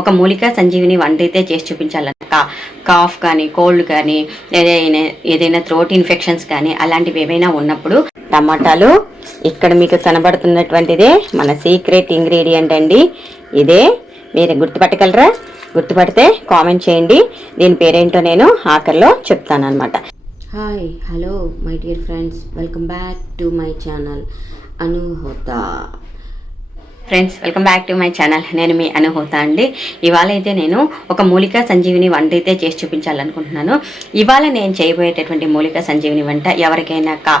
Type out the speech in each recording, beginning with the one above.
ఒక మూలిక సంజీవిని వంట అయితే చేసి చూపించాలన్నమా కాఫ్ కానీ కోల్డ్ కానీ ఏదైనా ఏదైనా థ్రోట్ ఇన్ఫెక్షన్స్ కానీ అలాంటివి ఏమైనా ఉన్నప్పుడు టమాటాలు ఇక్కడ మీకు కనబడుతున్నటువంటిదే మన సీక్రెట్ ఇంగ్రీడియంట్ అండి. ఇదే మీరు గుర్తుపట్టగలరా? గుర్తుపడితే కామెంట్ చేయండి. దీని పేరేంటో నేను ఆఖరిలో చెప్తాను అనమాట hi hello my dear friends welcome back to my channel Anuhota friends welcome back to my channel నేను మీ అనుహోత అండి. ఇవాళ అయితే నేను ఒక మూలిక సంజీవిని వంట అయితే చేసి చూపించాలనుకుంటున్నాను. ఇవాళ నేను చేయబోయేటటువంటి మూలిక సంజీవిని వంట ఎవరికైనా కా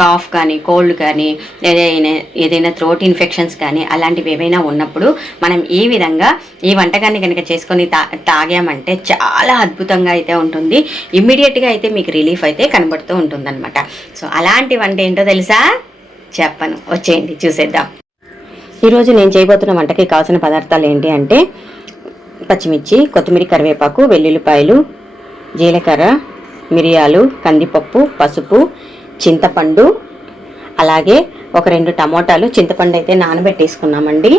కాఫ్ కానీ కోల్డ్ కానీ ఏదైనా ఏదైనా థ్రోట్ ఇన్ఫెక్షన్స్ కానీ అలాంటివి ఏవైనా ఉన్నప్పుడు మనం ఈ విధంగా ఈ వంటకాన్ని కనుక చేసుకొని తా తాగామంటే చాలా అద్భుతంగా అయితే ఉంటుంది. ఇమ్మీడియట్గా అయితే మీకు రిలీఫ్ అయితే కనబడుతూ ఉంటుందన్నమాట. సో అలాంటి వంట ఏంటో తెలుసా? చెప్పను. వచ్చేయండి చూసేద్దాం. ఈరోజు నేను చేయబోతున్న వంటకి కావాల్సిన పదార్థాలు ఏంటి అంటే పచ్చిమిర్చి కొత్తిమీర కరివేపాకు వెల్లుల్లిపాయలు జీలకర్ర మిరియాలు కందిపప్పు పసుపు చింతపండు అలాగే ఒక రెండు టమోటాలు చింతపండు అయితే నానబెట్టేసుకున్నామండి.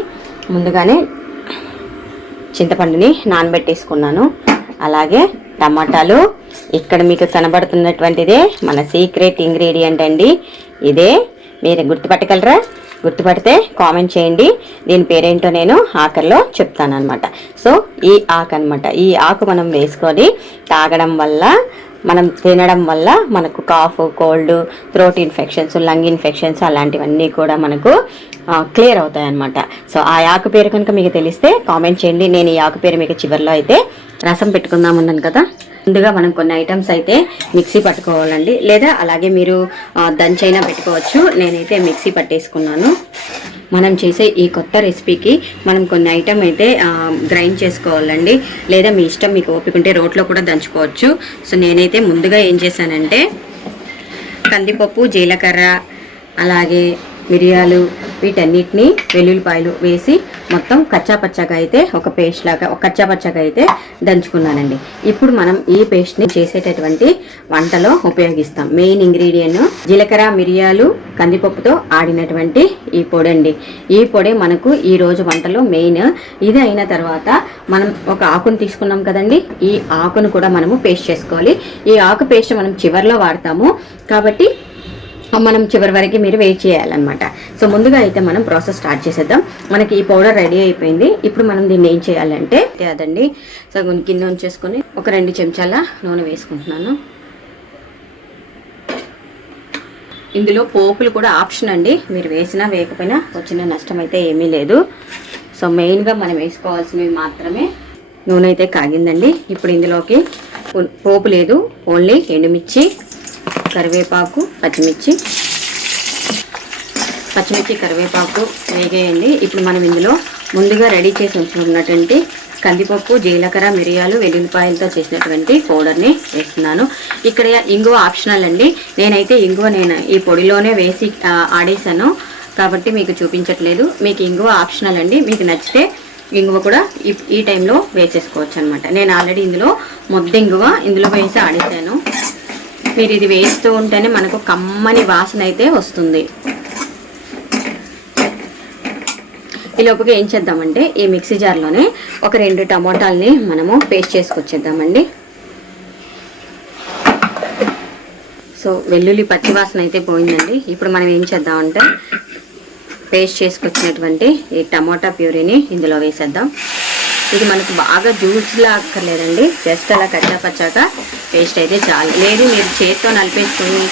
ముందుగానే చింతపండుని నానబెట్టేసుకున్నాను. అలాగే టమాటాలు ఇక్కడ మీకు కనబడుతున్నటువంటిదే మన సీక్రెట్ ఇంగ్రీడియంట్ అండి. ఇదే మీరు గుర్తుపట్టగలరా? గుర్తుపడితే కామెంట్ చేయండి. దీని పేరేంటో నేను ఆఖరిలో చెప్తాను అనమాట సో ఈ ఆకు అనమాట ఈ ఆకు మనం వేసుకొని తాగడం వల్ల మనం తినడం వల్ల మనకు cough cold throat infections lung infections అలాంటివన్నీ కూడా మనకు క్లియర్ అవుతాయి అనమాట సో ఆ ఆకు పేరు కనుక మీకు తెలిస్తే కామెంట్ చేయండి. నేను ఈ ఆకు పేరు మీకు చివరిలో అయితే రసం పెట్టుకుందాం ఉన్నాను కదా? ముందుగా మనం కొన్ని ఐటమ్స్ అయితే మిక్సీ పట్టుకోవాలండి. లేదా అలాగే మీరు దంచైనా పెట్టుకోవచ్చు. నేనైతే మిక్సీ పట్టేసుకున్నాను. మనం చేసే ఈ కొత్త రెసిపీకి మనం కొన్ని ఐటమ్ అయితే గ్రైండ్ చేసుకోవాలండి. లేదా మీ ఇష్టం మీకు ఓపిక ఉంటే రోట్లో కూడా దంచుకోవచ్చు. సో నేనైతే ముందుగా ఏం చేశానంటే కందిపప్పు జీలకర్ర అలాగే మిరియాలు వీటన్నిటిని వెల్లుల్లిపాయలు వేసి మొత్తం కచ్చాపచ్చాగా అయితే ఒక పేస్ట్ లాగా ఒక కచ్చాపచ్చాగా అయితే దంచుకున్నానండి. ఇప్పుడు మనం ఈ పేస్ట్ని చేసేటటువంటి వంటలో ఉపయోగిస్తాం. మెయిన్ ఇంగ్రీడియంట్ జీలకర్ర మిరియాలు కందిపప్పుతో ఆడినటువంటి ఈ పొడి అండి ఈ పొడి మనకు ఈ రోజు వంటలో మెయిన్. ఇది అయిన తర్వాత మనం ఒక ఆకును తీసుకున్నాం కదండి. ఈ ఆకును కూడా మనము పేస్ట్ చేసుకోవాలి. ఈ ఆకు పేస్ట్ మనం చివర్లో వాడతాము. కాబట్టి మనం చివరి వరకు మీరు వెయిట్ చేయాలన్నమాట. సో ముందుగా అయితే మనం ప్రాసెస్ స్టార్ట్ చేసేద్దాం. మనకి ఈ పౌడర్ రెడీ అయిపోయింది. ఇప్పుడు మనం దీన్ని ఏం చేయాలంటే అదండి సగం కింద ఉంచేసుకొని ఒక రెండు చెంచాల నూనె వేసుకుంటున్నాను. ఇందులో పోపులు కూడా ఆప్షన్ అండి. మీరు వేసినా వేయకపోయినా వచ్చిన నష్టం అయితే ఏమీ లేదు. సో మెయిన్గా మనం వేసుకోవాల్సినవి మాత్రమే నూనె అయితే కాగిందండి. ఇప్పుడు ఇందులోకి పోపు లేదు. ఓన్లీ ఎండుమిర్చి కరివేపాకు పచ్చిమిర్చి. పచ్చిమిర్చి కరివేపాకు వేగేయండి. ఇప్పుడు మనం ఇందులో ముందుగా రెడీ చేసి ఉంచుకున్నటువంటి కందిపప్పు జీలకర్ర మిరియాలు వెల్లుల్లిపాయలతో చేసినటువంటి పౌడర్ని వేస్తున్నాను. ఇక్కడ ఇంగువ ఆప్షనల్ అండి. నేనైతే ఇంగువ నేను ఈ పొడిలోనే వేసి ఆడేశాను. ఆడేసాను కాబట్టి మీకు చూపించట్లేదు. మీకు ఇంగువ ఆప్షనల్ అండి. మీకు నచ్చితే ఇంగువ కూడా ఈ ఈ టైంలో వేసేసుకోవచ్చు అనమాట నేను ఆల్రెడీ ఇందులో ముద్ద ఇంగువ ఇందులో వేసి ఆడేశాను. మీరు ఇది వేస్తూ ఉంటేనే మనకు కమ్మని వాసన అయితే వస్తుంది. ఈ లోపుగా ఏం చేద్దామంటే ఈ మిక్సీ జార్లోనే ఒక రెండు టమోటాలని మనము పేస్ట్ చేసుకొచ్చేద్దామండి. సో వెల్లుల్లి పచ్చి వాసన అయితే పోయిందండి. ఇప్పుడు మనం ఏం చేద్దామంటే పేస్ట్ చేసుకొచ్చినటువంటి ఈ టమోటా ప్యూరీని ఇందులో వేసేద్దాం. ఇది మనకు బాగా జ్యూస్లా అక్కర్లేదండి జస్ట్ అలా కట్టపచ్చాక పేస్ట్ అయితే చాలు. లేదు మీరు చేత్తో నలిపేసుకొని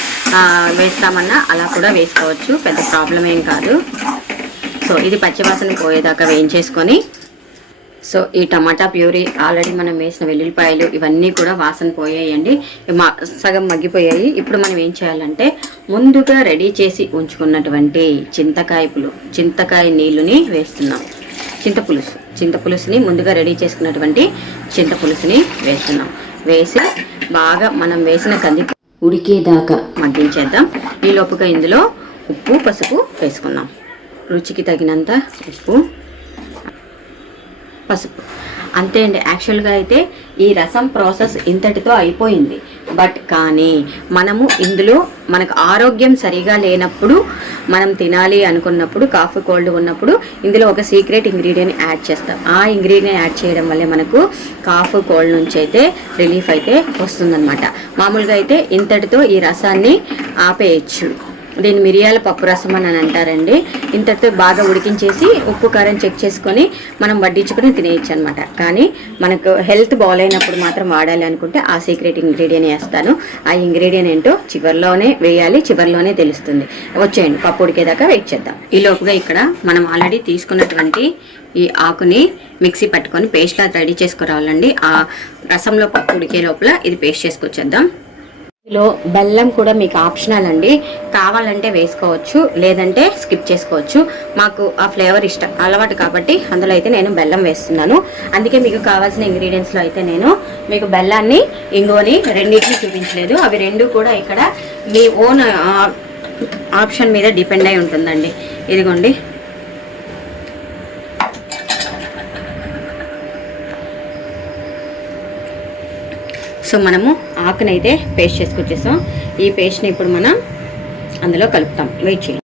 వేస్తామన్నా అలా కూడా వేసుకోవచ్చు. పెద్ద ప్రాబ్లం ఏం కాదు. సో ఇది పచ్చివాసన పోయేదాకా వేయించేసుకొని సో ఈ టమాటా ప్యూరీ ఆల్రెడీ మనం వేసిన వెల్లుల్లిపాయలు ఇవన్నీ కూడా వాసన పోయాయండి. మా సగం మగ్గిపోయాయి. ఇప్పుడు మనం ఏం చేయాలంటే ముందుగా రెడీ చేసి ఉంచుకున్నటువంటి చింతకాయ పులు చింతకాయ నీళ్ళుని వేస్తున్నాం. చింతపులుసు చింతపులుసుని ముందుగా రెడీ చేసుకున్నటువంటి చింతపులుసుని వేస్తున్నాం. వేసి బాగా మనం వేసిన కంది ఉడికేదాకా మగ్గించేద్దాం. ఈ లోపుగా ఇందులో ఉప్పు పసుపు వేసుకుందాం. రుచికి తగినంత ఉప్పు పసుపు. అంతే అండి. యాక్చువల్గా అయితే ఈ రసం ప్రాసెస్ ఇంతటితో అయిపోయింది. బట్ కానీ మనము ఇందులో మనకు ఆరోగ్యం సరిగా లేనప్పుడు మనం తినాలి అనుకున్నప్పుడు కాఫీ కోల్డ్ ఉన్నప్పుడు ఇందులో ఒక సీక్రెట్ ఇంగ్రీడియంట్ యాడ్ చేస్తాం. ఆ ఇంగ్రీడియంట్ యాడ్ చేయడం వల్లే మనకు కాఫ్ కోల్డ్ నుంచి అయితే రిలీఫ్ అయితే వస్తుందన్నమాట. మామూలుగా అయితే ఇంతటితో ఈ రసాన్ని ఆపేయచ్చు. దీన్ని మిరియాల పప్పు రసం అని అని అంటారండి. ఇంతటితో బాగా ఉడికించేసి ఉప్పు కారం చెక్ చేసుకొని మనం వడ్డించుకొని తినేయచ్చు అనమాట కానీ మనకు హెల్త్ బాగాలేనప్పుడు మాత్రం వాడాలి అనుకుంటే ఆ సీక్రెట్ ఇంగ్రీడియంట్ వేస్తాను. ఆ ఇంగ్రీడియంట్ ఏంటో చివరిలోనే వేయాలి. చివరిలోనే తెలుస్తుంది. వచ్చేయండి పప్పు ఉడికేదాకా వెయిట్ చేద్దాం. ఈ లోపుగా ఇక్కడ మనం ఆల్రెడీ తీసుకున్నటువంటి ఈ ఆకుని మిక్సీ పట్టుకొని పేస్ట్లా రెడీ చేసుకురావాలండి. ఆ రసంలో పప్పు ఉడికే లోపల ఇది పేస్ట్ చేసుకొచ్చేద్దాం. ఇందులో బెల్లం కూడా మీకు ఆప్షనల్ అండి. కావాలంటే వేసుకోవచ్చు లేదంటే స్కిప్ చేసుకోవచ్చు. మాకు ఆ ఫ్లేవర్ ఇష్టం అలవాటు కాబట్టి అందులో అయితే నేను బెల్లం వేస్తున్నాను. అందుకే మీకు కావాల్సిన ఇంగ్రీడియంట్స్లో అయితే నేను మీకు బెల్లాన్ని ఇంగోని రెండింటిని చూపించలేదు. అవి రెండు కూడా ఇక్కడ మీ ఓన్ ఆప్షన్ మీద డిపెండ్ అయి ఉంటుందండి. ఇదిగోండి. సో మనము ఆకునైతే పేస్ట్ చేసుకొచ్చేసాం. ఈ పేస్ట్ని ఇప్పుడు మనం అందులో కలుపుతాం. వెయిట్ చేయండి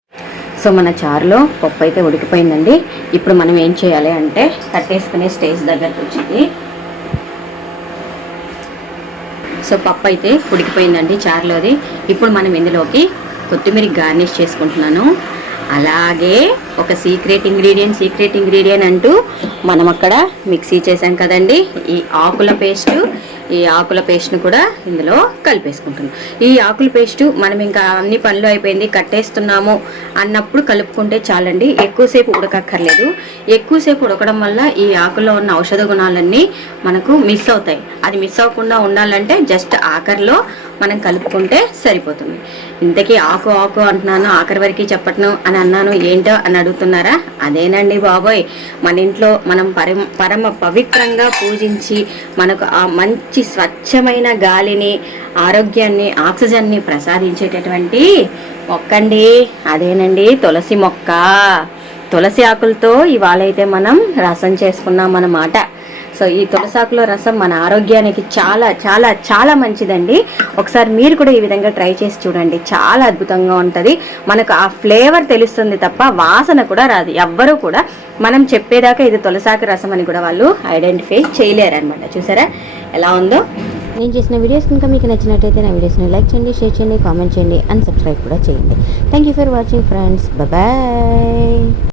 సో మన చారులో పప్పు అయితే ఉడికిపోయిందండి. ఇప్పుడు మనం ఏం చేయాలి అంటే కట్టేసుకునే స్టేజ్ దగ్గరకు వచ్చింది. సో పప్పు అయితే ఉడికిపోయిందండి చారులోది. ఇప్పుడు మనం ఇందులోకి కొత్తిమీర గార్నిష్ చేసుకుంటున్నాను. అలాగే ఒక సీక్రెట్ ఇంగ్రీడియంట్ సీక్రెట్ ఇంగ్రీడియంట్ అంటూ మనం అక్కడ మిక్సీ చేసాం కదండి. ఈ ఆకుల పేస్టు ఈ ఆకుల పేస్ట్ను కూడా ఇందులో కలిపేసుకుంటున్నాం. ఈ ఆకుల పేస్టు మనం ఇంకా అన్ని పనులు అయిపోయింది కట్టేస్తున్నాము అన్నప్పుడు కలుపుకుంటే చాలండి. ఎక్కువసేపు ఉడకక్కర్లేదు. ఎక్కువసేపు ఉడకడం వల్ల ఈ ఆకులో ఉన్న ఔషధ గుణాలన్నీ మనకు మిస్ అవుతాయి. అది మిస్ అవ్వకుండా ఉండాలంటే జస్ట్ ఆఖరిలో మనం కలుపుకుంటే సరిపోతుంది. ఇంతకీ ఆకు ఆకు అంటున్నాను ఆఖరి వరకు చెప్పట్ను అని అన్నాను ఏంటో అని అడుగుతున్నారా? అదేనండి బాబోయ్. మన ఇంట్లో మనం పరమ పరమ పవిత్రంగా పూజించి మనకు ఆ మంచి స్వచ్ఛమైన గాలిని ఆరోగ్యాన్ని ఆక్సిజన్ని ప్రసాదించేటటువంటి మొక్కండి. అదేనండి తులసి మొక్క. తులసి ఆకులతో ఇవాళైతే మనం రసం చేసుకున్నాం అన్నమాట సో ఈ తులసాకులో రసం మన ఆరోగ్యానికి చాలా చాలా చాలా మంచిదండి. ఒకసారి మీరు కూడా ఈ విధంగా ట్రై చేసి చూడండి. చాలా అద్భుతంగా ఉంటుంది. మనకు ఆ ఫ్లేవర్ తెలుస్తుంది తప్ప వాసన కూడా రాదు. ఎవ్వరూ కూడా మనం చెప్పేదాకా ఇది తులసాకు రసం అని కూడా వాళ్ళు ఐడెంటిఫై చేయలేరనమాట చూసారా? ఎలా ఉందో? నేను చేసిన వీడియోస్ కనుక మీకు నచ్చినట్టయితే నా వీడియోస్ని లైక్ చేయండి షేర్ చేయండి కామెంట్ చేయండి అండ్ సబ్స్క్రైబ్ కూడా చేయండి. Thank you for watching friends bye